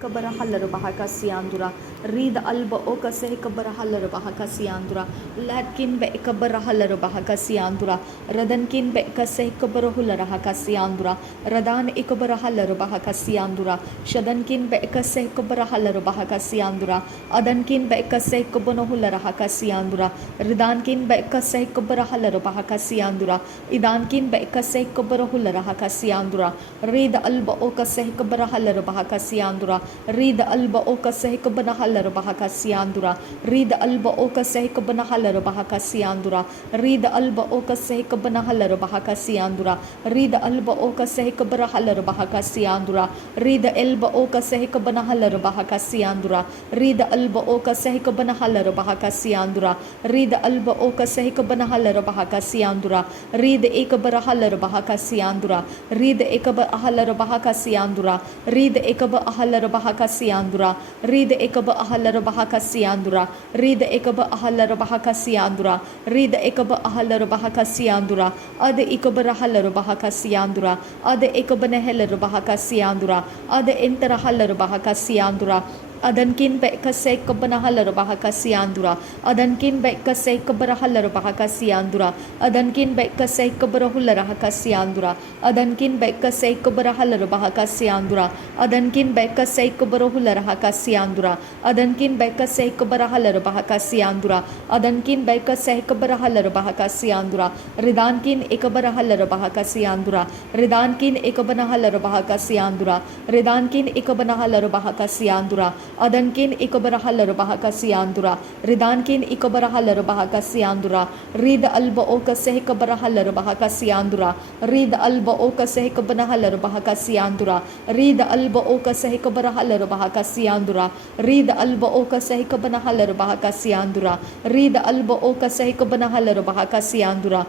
Kabara halar bahaka siandura read alba okase kabara halar bahaka siandura latkin be kabara halar bahaka siandura radankin be kase kabara hular bahaka siandura radan ikabara halar bahaka siandura shadankin be kase kabara halar bahaka siandura adankin be kase kabano hular bahaka siandura ridankin be kase kabara halar bahaka siandura idankin be kase kabara hular bahaka siandura read alba okase kabara halar bahaka siandura read alba oka sehik banahalar bahaka siandura read alba oka sehik banahalar bahaka siandura read alba oka sehik banahalar bahaka siandura read alba oka sehik banahalar bahaka siandura read elba oka sehik banahalar bahaka siandura read alba oka sehik banahalar bahaka siandura read alba oka sehik banahalar bahaka siandura read ek barahalar bahaka siandura read ek barahalar bahaka siandura read ek barahalar bahaka siandura read ekaba ahalar bahaka siandura read ekaba ahalar bahaka siandura read ekaba ahalar bahaka siandura ad ekaba rahalar bahaka siandura ad ekaba nehelar bahaka siandura ad entara halar bahaka siandura adankin be kase kabana halar bahaka siandura adankin be kase kabara halar bahaka siandura adankin be kase kabara hular bahaka siandura adankin be kase kabara halar bahaka siandura adankin be kase kabara hular bahaka siandura adankin be kase kabara halar bahaka siandura adankin be kase kabara halar bahaka siandura ridankin ekabara halar bahaka siandura ridankin ekabana halar bahaka siandura ridankin ekabana halar bahaka siandura adankin ikabara halar bahaka siandura ridankin ikabara halar bahaka siandura read alba oka sehikabara halar bahaka siandura read alba oka sehikabana halar bahaka siandura read alba oka sehikabara halar bahaka siandura read alba oka sehikabana halar bahaka siandura read alba oka sehikabana halar bahaka siandura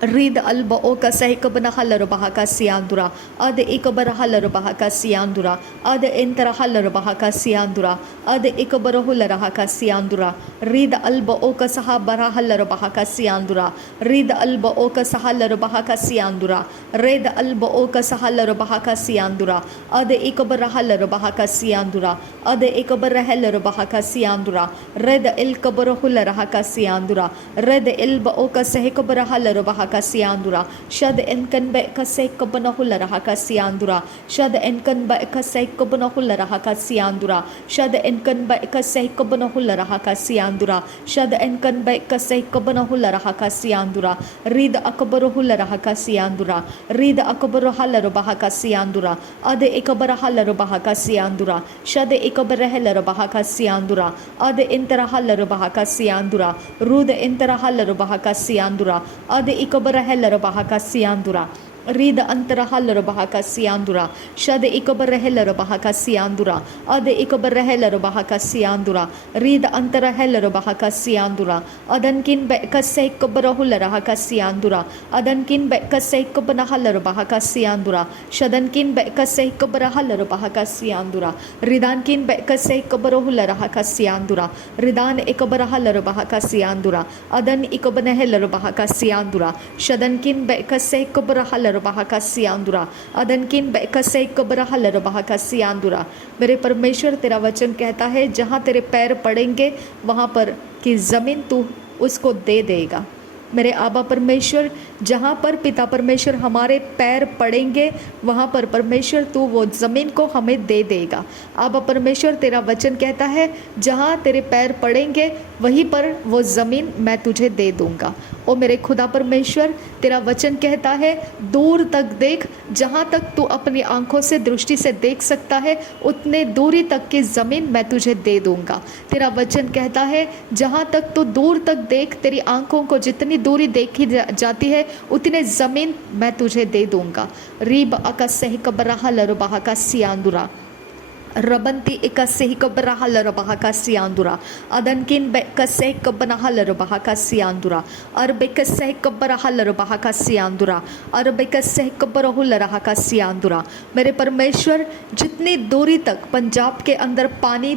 read alba oka sehikabana halar bahaka siandura ad ikabara halar bahaka siandura ad entara halar bahaka siandura ad ikabara hular bahaka siandura read alba oka sahabara halar bahaka siandura read alba oka sahalar bahaka siandura read alba oka sahalar bahaka siandura ad ikabara halar bahaka siandura ad ikabara halar bahaka siandura read el kabara hular bahaka siandura read elba oka sehikabara halar bahaka siandura shad enkan be kasay kabana hular haka siandura shad enkan ba kasay kabana hular haka siandura shad enkan ba kasay kabana hular haka siandura shad enkan ba kasay kabana hular haka siandura read akbar hular haka siandura read akbar halar bahaka siandura ade ekbar halar bahaka siandura shad ekbar halar bahaka siandura ade entara halar bahaka siandura rud entara halar bahaka siandura ade ikabara helar bahaka siandura read antara halar bahaka siandura shad ikabara helar bahaka siandura ad ikabara helar bahaka siandura read antara helar bahaka siandura adankin be kasay kabara hular bahaka siandura adankin be kasay kabana halar bahaka siandura shadankin be kasay kabara halar bahaka siandura ridankin be kasay kabara hular bahaka siandura ridan ikabara halar bahaka siandura adan ikabana helar bahaka siandura shadankin be kasay kabara halar bahaka सियांदुरा अदनकिन बैकसे कब्र huller bahaka सियांदुरा। मेरे परमेश्वर तेरा वचन कहता है जहाँ तेरे पैर पड़ेंगे वहाँ पर की ज़मीन तू उसको दे देगा। मेरे आबा परमेश्वर जहाँ पर पिता परमेश्वर हमारे पैर पड़ेंगे वहाँ पर परमेश्वर तू वो ज़मीन को हमें दे देगा। आबा परमेश्वर तेरा वचन कहता है जहाँ तेरे पैर पड़ेंगे वहीं पर वो ज़मीन मैं तुझे दे दूँगा। ओ मेरे खुदा परमेश्वर तेरा वचन कहता है दूर तक देख, जहाँ तक तू अपनी आंखों से दृष्टि से देख सकता है उतने दूरी तक की ज़मीन मैं तुझे दे दूँगा। तेरा वचन कहता है जहाँ तक तू दूर तक देख, तेरी आंखों को जितनी दूरी देखी जाती है उतने ज़मीन मैं तुझे दे दूँगा। रीब अकसही कबराहा लरुबाहा का सियांदुरा रबंती एकसेही कबराहा लरुबाहा सियांदुरा अदनकिन बेकसेही कबनाहा लरुबाहा सियांदुरा और बेकसेही कबराहा लरुबाहा सियांदुरा और बेकसेही कबरहु लराहा सियांदुरा। मेरे परमेश्वर जितनी दूरी तक पंजाब के अंदर पानी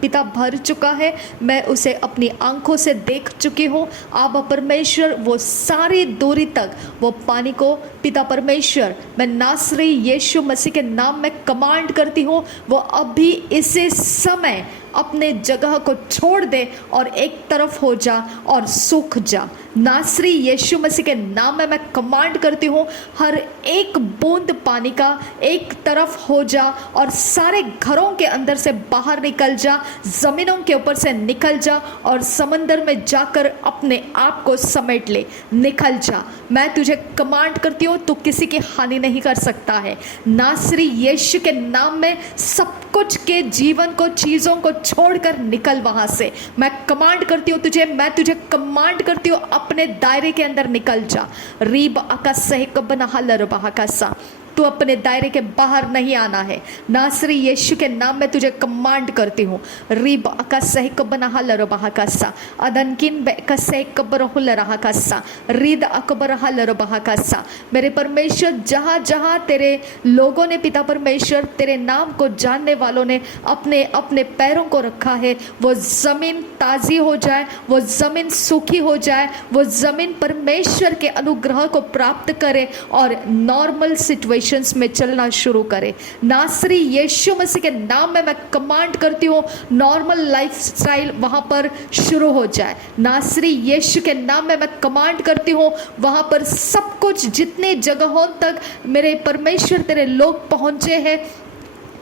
पिता भर चुका है मैं उसे अपनी आंखों से देख चुकी हूँ। आप परमेश्वर वो सारी दूरी तक वो पानी को पिता परमेश्वर मैं नासरी यीशु मसीह के नाम में कमांड करती हूँ वो अभी इसी समय अपने जगह को छोड़ दे और एक तरफ हो जा और सूख जा। नासरी यीशु मसीह के नाम में मैं कमांड करती हूँ, हर एक बूंद पानी का एक तरफ हो जा और सारे घरों के अंदर से बाहर निकल जा, ज़मीनों के ऊपर से निकल जा और समंदर में जाकर अपने आप को समेट ले। निकल जा, मैं तुझे कमांड करती हूँ, तू किसी की हानि नहीं कर सकता है। नासरी यीशु के नाम में सब कुछ के जीवन को, चीज़ों को छोड़कर निकल वहां से। मैं कमांड करती हूँ तुझे, मैं तुझे कमांड करती हूँ, अपने दायरे के अंदर निकल जा। रीब आकाश सही कबना हलर बहाकासा, तू अपने दायरे के बाहर नहीं आना है। नासरी यीशु के नाम में तुझे कमांड करती हूँ। रीब आकाश सही कबना हलर बहाकासा, अदनकिन बेकस सही कबर हुल रहाकासा, रीद अकबर हलर बहाकासा। मेरे परमेश्वर, जहाँ जहाँ तेरे लोगों ने पिता परमेश्वर, तेरे नाम को जानने वालों ने अपने अपने पैरों को रखा है, वो ज़मीन ताज़ी हो जाए, वो ज़मीन सूखी हो जाए, वो ज़मीन परमेश्वर के अनुग्रह को प्राप्त करे और नॉर्मल सिचुएशन में चलना शुरू करे। नासरी यीशु मसीह के नाम में मैं कमांड करती हूँ, नॉर्मल लाइफस्टाइल वहां पर शुरू हो जाए। नासरी यीशु के नाम में मैं कमांड करती हूँ, वहां पर सब कुछ, जितने जगहों तक मेरे परमेश्वर तेरे लोग पहुंचे हैं,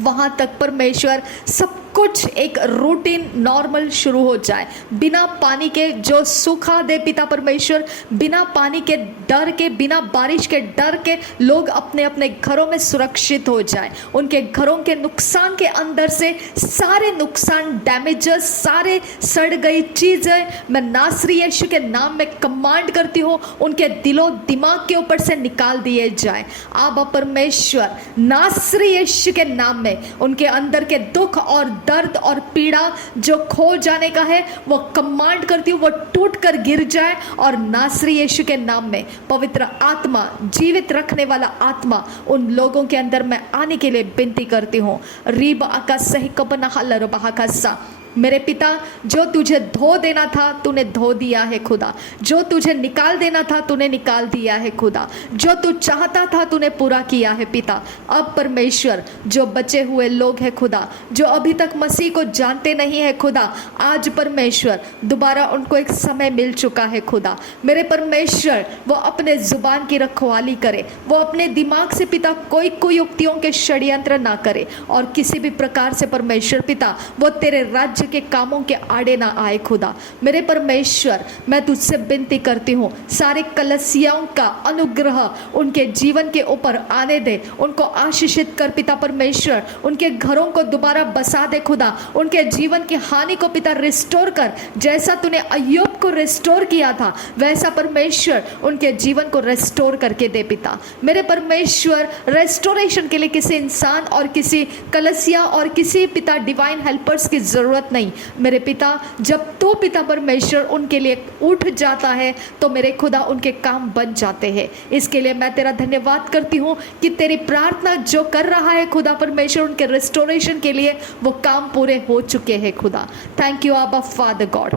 वहां तक परमेश्वर सब कुछ एक रूटीन नॉर्मल शुरू हो जाए। बिना पानी के जो सूखा दे पिता परमेश्वर, बिना पानी के डर के, बिना बारिश के डर के लोग अपने अपने घरों में सुरक्षित हो जाए। उनके घरों के नुकसान के अंदर से सारे नुकसान, डैमेजेस, सारे सड़ गई चीज़ें मैं नासरी यीशु के नाम में कमांड करती हूँ, उनके दिलो दिमाग के ऊपर से निकाल दिए जाए। आबा परमेश्वर, नासरी यीशु के नाम में उनके अंदर के दुख और दर्द और पीड़ा जो खो जाने का है, वो कमांड करती हूँ, वो टूट कर गिर जाए। और नासरी यीशु के नाम में पवित्र आत्मा, जीवित रखने वाला आत्मा उन लोगों के अंदर मैं आने के लिए विनती करती हूँ। रीब आकाश सही कबना हलर बहाकासा, मेरे पिता, जो तुझे धो देना था तूने धो दिया है खुदा, जो तुझे निकाल देना था तूने निकाल दिया है खुदा, जो तू चाहता था तूने पूरा किया है पिता। अब परमेश्वर, जो बचे हुए लोग हैं खुदा, जो अभी तक मसीह को जानते नहीं है खुदा, आज परमेश्वर दोबारा उनको एक समय मिल चुका है खुदा। मेरे परमेश्वर, वो अपने जुबान की रखवाली करे, वो अपने दिमाग से पिता कोई कुयुक्तियों के षड्यंत्र ना करे और किसी भी प्रकार से परमेश्वर पिता वो तेरे राज्य के कामों के आड़े ना आए खुदा। मेरे परमेश्वर, मैं तुझसे विनती करती हूँ, सारे कलसियाओं का अनुग्रह उनके जीवन के ऊपर आने दे, उनको आशीषित कर पिता परमेश्वर, उनके घरों को दोबारा बसा दे खुदा, उनके जीवन की हानि को पिता रिस्टोर कर, जैसा तूने अय्यूब को रिस्टोर किया था वैसा परमेश्वर उनके जीवन को रिस्टोर करके दे पिता। मेरे परमेश्वर, रेस्टोरेशन के लिए किसी इंसान और किसी कलसिया और किसी पिता डिवाइन हेल्पर्स की जरूरत नहीं। मेरे पिता, जब तू पिता परमेश्वर उनके लिए उठ जाता है तो मेरे खुदा उनके काम बन जाते हैं। इसके लिए मैं तेरा धन्यवाद करती हूँ कि तेरी प्रार्थना जो कर रहा है खुदा परमेश्वर, उनके रेस्टोरेशन के लिए वो काम पूरे हो चुके हैं खुदा। थैंक यू आबा फादर गॉड।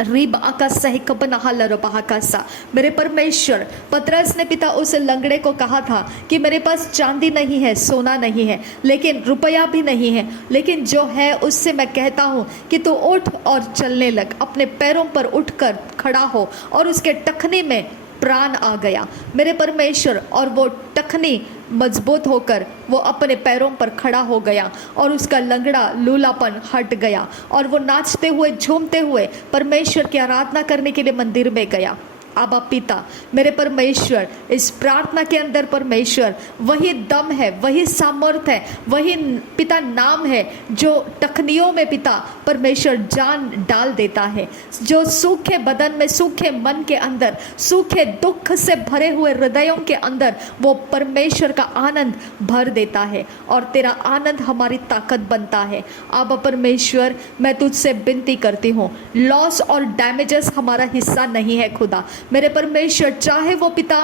रीब आकाश सही कबना हलर बहाकासा, मेरे परमेश्वर, पतरस ने पिता उस लंगड़े को कहा था कि मेरे पास चांदी नहीं है, सोना नहीं है, लेकिन रुपया भी नहीं है, लेकिन जो है उससे मैं कहता हूँ कि तू उठ और चलने लग, अपने पैरों पर उठकर खड़ा हो। और उसके टखने में प्राण आ गया मेरे परमेश्वर, और वो टखनी मजबूत होकर वो अपने पैरों पर खड़ा हो गया और उसका लंगड़ा लूलापन हट गया और वो नाचते हुए, झूमते हुए परमेश्वर की आराधना करने के लिए मंदिर में गया। आबा पिता, मेरे परमेश्वर, इस प्रार्थना के अंदर परमेश्वर वही दम है, वही सामर्थ है, वही पिता नाम है जो टखनियों में पिता परमेश्वर जान डाल देता है, जो सूखे बदन में, सूखे मन के अंदर, सूखे दुख से भरे हुए हृदयों के अंदर वो परमेश्वर का आनंद भर देता है और तेरा आनंद हमारी ताकत बनता है। आबा परमेश्वर, मैं तुझसे विनती करती हूँ, लॉस और डैमेजेस हमारा हिस्सा नहीं है खुदा। मेरे परमेश्वर, चाहे वो पिता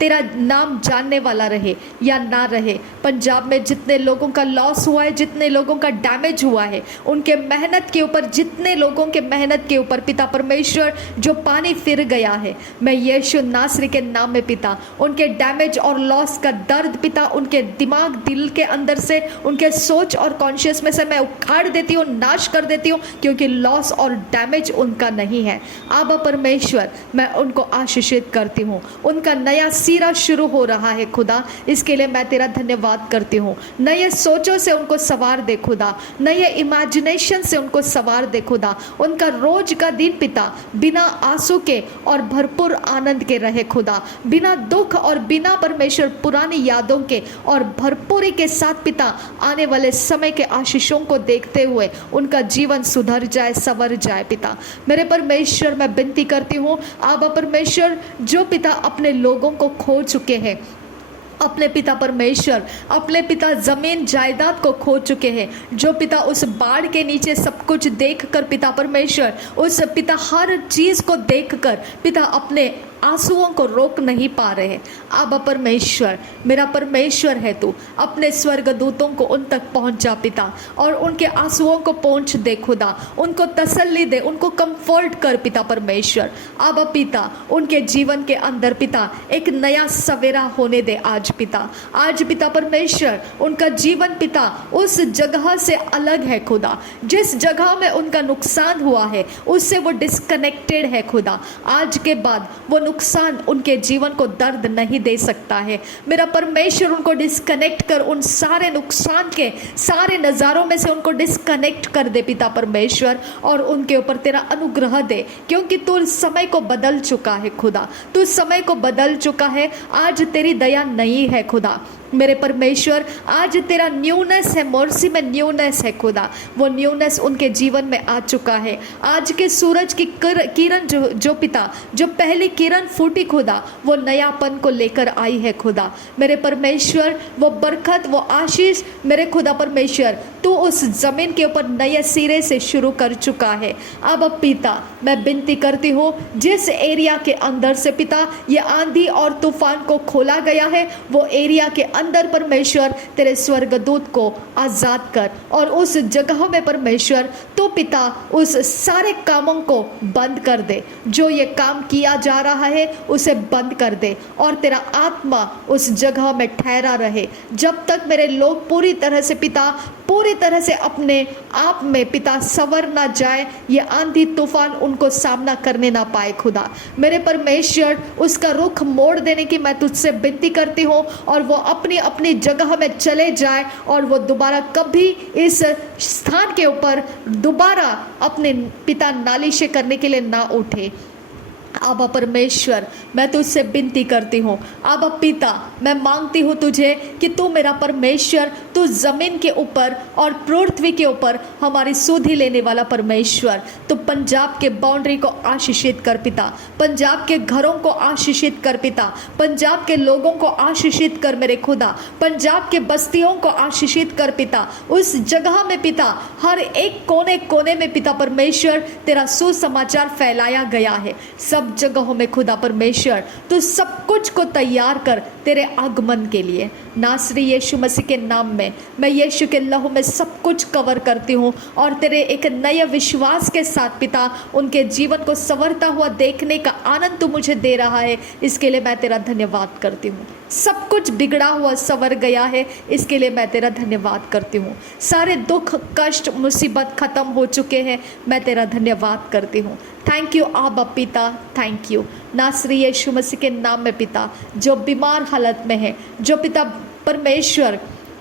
तेरा नाम जानने वाला रहे या ना रहे, पंजाब में जितने लोगों का लॉस हुआ है, जितने लोगों का डैमेज हुआ है, उनके मेहनत के ऊपर, जितने लोगों के मेहनत के ऊपर पिता परमेश्वर जो पानी फिर गया है, मैं यीशु नासरी के नाम में पिता उनके डैमेज और लॉस का दर्द पिता उनके दिमाग दिल के अंदर से, उनके सोच और कॉन्शियस में से मैं उखाड़ देती हूँ, नाश कर देती हूँ, क्योंकि लॉस और डैमेज उनका नहीं है। आबा परमेश्वर, मैं उनको आशीषित करती हूँ, उनका नया सिरा शुरू हो रहा है खुदा, इसके लिए मैं तेरा धन्यवाद करती हूँ। नए सोचों से उनको सवार दे खुदा, नए इमेजिनेशन से उनको सवार दे खुदा, उनका रोज का दिन पिता बिना आंसू के और भरपूर आनंद के रहे खुदा, बिना दुख और बिना परमेश्वर पुरानी यादों के और भरपूरी के साथ पिता आने वाले समय के आशीषों को देखते हुए उनका जीवन सुधर जाए, संवर जाए पिता। मेरे परमेश्वर, मैं विनती करती हूँ आबा परमेश्वर, जो पिता अपने लोगों को खो चुके हैं, अपने पिता परमेश्वर, अपने पिता जमीन जायदाद को खो चुके हैं, जो पिता उस बाढ़ के नीचे सब कुछ देखकर पिता परमेश्वर, उस पिता हर चीज को देखकर पिता अपने आंसुओं को रोक नहीं पा रहे। आबा परमेश्वर, मेरा परमेश्वर है तू, अपने स्वर्गदूतों को उन तक पहुंचा पिता और उनके आंसुओं को पहुंच दे खुदा, उनको तसल्ली दे, उनको कंफर्ट कर पिता परमेश्वर। आबा पिता, उनके जीवन के अंदर पिता एक नया सवेरा होने दे आज पिता। आज पिता परमेश्वर, उनका जीवन पिता उस जगह से अलग है खुदा, जिस जगह में उनका नुकसान हुआ है उससे वो डिस्कनेक्टेड है खुदा। आज के बाद वो नुकसान उनके जीवन को दर्द नहीं दे सकता है। मेरा परमेश्वर, उनको डिस्कनेक्ट कर, उन सारे नुकसान के सारे नज़ारों में से उनको डिस्कनेक्ट कर दे पिता परमेश्वर, और उनके ऊपर तेरा अनुग्रह दे, क्योंकि तू समय को बदल चुका है खुदा, तू समय को बदल चुका है। आज तेरी दया नहीं है खुदा मेरे परमेश्वर, आज तेरा न्यूनेस है, मर्सी में न्यूनेस है खुदा, वो न्यूनेस उनके जीवन में आ चुका है। आज के सूरज की किरण जो पिता, जो पहली किरण फूटी खुदा, वो नयापन को लेकर आई है खुदा मेरे परमेश्वर। वो बरकत, वो आशीष मेरे खुदा परमेश्वर, तू उस जमीन के ऊपर नए सिरे से शुरू कर चुका है। अब पिता, मैं विनती करती हूँ, जिस एरिया के अंदर से पिता ये आंधी और तूफान को खोला गया है, वो एरिया के अंदर परमेश्वर तेरे स्वर्गदूत को आजाद कर, और उस जगह में परमेश्वर तो पिता उस सारे कामों को बंद कर दे, जो ये काम किया जा रहा है उसे बंद कर दे, और तेरा आत्मा उस जगह में ठहरा रहे, जब तक मेरे लोग पूरी तरह से पिता, पूरी तरह से अपने आप में पिता संवर ना जाए, ये आंधी तूफान उनको सामना करने ना पाए खुदा मेरे परमेश्वर। उसका रुख मोड़ देने की मैं तुझसे विनती करती हूँ, और वो अपनी अपनी जगह में चले जाए, और वो दोबारा कभी इस स्थान के ऊपर दोबारा अपने पिता नालिशें करने के लिए ना उठे। आबा परमेश्वर, मैं तुझसे विनती करती हूँ, आबा पिता, मैं मांगती हूँ तुझे कि तू मेरा परमेश्वर, तू जमीन के ऊपर और पृथ्वी के ऊपर हमारी सुधि लेने वाला परमेश्वर, तू पंजाब के बाउंड्री को आशीषित कर पिता, पंजाब के घरों को आशीषित कर पिता, पंजाब के लोगों को आशीषित कर मेरे खुदा, पंजाब के बस्तियों को आशीषित कर पिता, उस जगह में पिता हर एक कोने कोने में पिता परमेश्वर तेरा सुसमाचार फैलाया गया है। सब जगहों में खुदा परमेश्वर तू सब कुछ को तैयार कर तेरे आगमन के लिए। नासरी यीशु मसीह के नाम में मैं यीशु के लहू में सब कुछ कवर करती हूँ, और तेरे एक नए विश्वास के साथ पिता उनके जीवन को संवरता हुआ देखने का आनंद तू मुझे दे रहा है, इसके लिए मैं तेरा धन्यवाद करती हूँ। सब कुछ बिगड़ा हुआ संवर गया है, इसके लिए मैं तेरा धन्यवाद करती हूँ। सारे दुख, कष्ट, मुसीबत खत्म हो चुके हैं, मैं तेरा धन्यवाद करती हूँ। थैंक यू आबा पिता, थैंक यू। नासरी यीशु मसीह के नाम में पिता, जो बीमार हालत में है, जो पिता परमेश्वर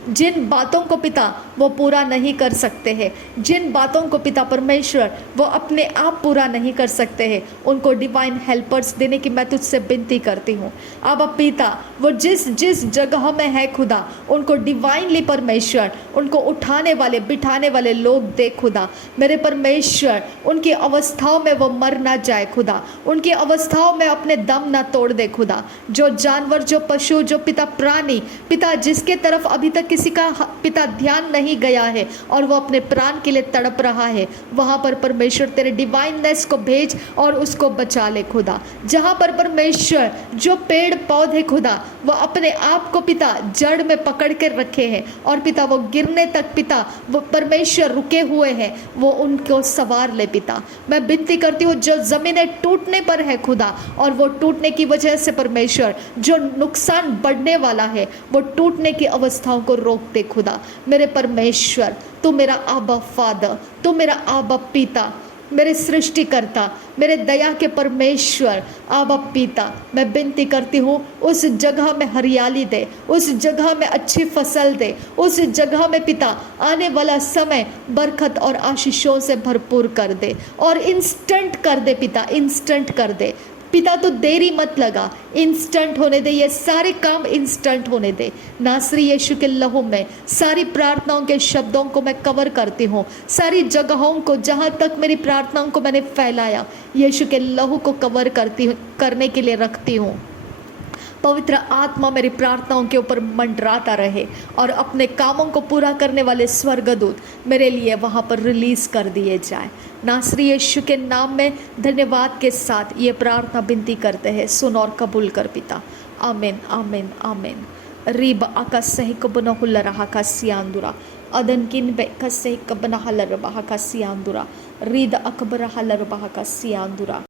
जिन बातों को पिता वो पूरा नहीं कर सकते हैं, जिन बातों को पिता परमेश्वर वो अपने आप पूरा नहीं कर सकते हैं, उनको डिवाइन हेल्पर्स देने की मैं तुझसे विनती करती हूँ। अब पिता वो जिस जिस जगह में है खुदा, उनको डिवाइनली परमेश्वर उनको उठाने वाले बिठाने वाले लोग दे खुदा मेरे परमेश्वर। उनकी अवस्थाओं में वो मर ना जाए खुदा, उनकी अवस्थाओं में अपने दम ना तोड़ दे खुदा। जो जानवर, जो पशु, जो पिता प्राणी पिता जिसके तरफ अभी तक किसी का पिता ध्यान नहीं गया है और वो अपने प्राण के लिए तड़प रहा है, वहाँ पर परमेश्वर तेरे डिवाइननेस को भेज और उसको बचा ले खुदा। जहाँ पर परमेश्वर जो पेड़ पौधे खुदा वो अपने आप को पिता जड़ में पकड़ कर रखे हैं और पिता वो गिरने तक पिता वो परमेश्वर रुके हुए हैं, वो उनको सवार ले पिता। मैं विनती करती हूँ जो ज़मीनें टूटने पर है खुदा और वो टूटने की वजह से परमेश्वर जो नुकसान बढ़ने वाला है वो टूटने की अवस्थाओं को रोक दे खुदा। मेरे परमेश्वर तू मेरा आबा फादर, तू मेरा आबा पिता, मेरे सृष्टिकर्ता, मेरे दया के परमेश्वर, आबा पिता, मैं विनती करती हूँ उस जगह में हरियाली दे, उस जगह में अच्छी फसल दे, उस जगह में पिता आने वाला समय बरकत और आशीषों से भरपूर कर दे और इंस्टेंट कर दे पिता, इंस्टेंट कर दे पिता। तो देरी मत लगा, इंस्टेंट होने दे, ये सारे काम इंस्टेंट होने दे। नासरी यीशु के लहू में सारी प्रार्थनाओं के शब्दों को मैं कवर करती हूँ, सारी जगहों को जहाँ तक मेरी प्रार्थनाओं को मैंने फैलाया यीशु के लहू को कवर करने के लिए रखती हूँ। पवित्र आत्मा मेरी प्रार्थनाओं के ऊपर मंडराता रहे और अपने कामों को पूरा करने वाले स्वर्गदूत मेरे लिए वहाँ पर रिलीज कर दिए जाए। नासरी यीशु के नाम में धन्यवाद के साथ ये प्रार्थना विनती करते हैं, सुन और कबूल कर पिता। आमीन आमीन आमीन। रीब आकाशहिक बनहुल रहा का सियांदुरा अदन किन बेकसहिक बनहल रहा का सियांदुरा रीद अकबर हलर बहा का सियांदुरा।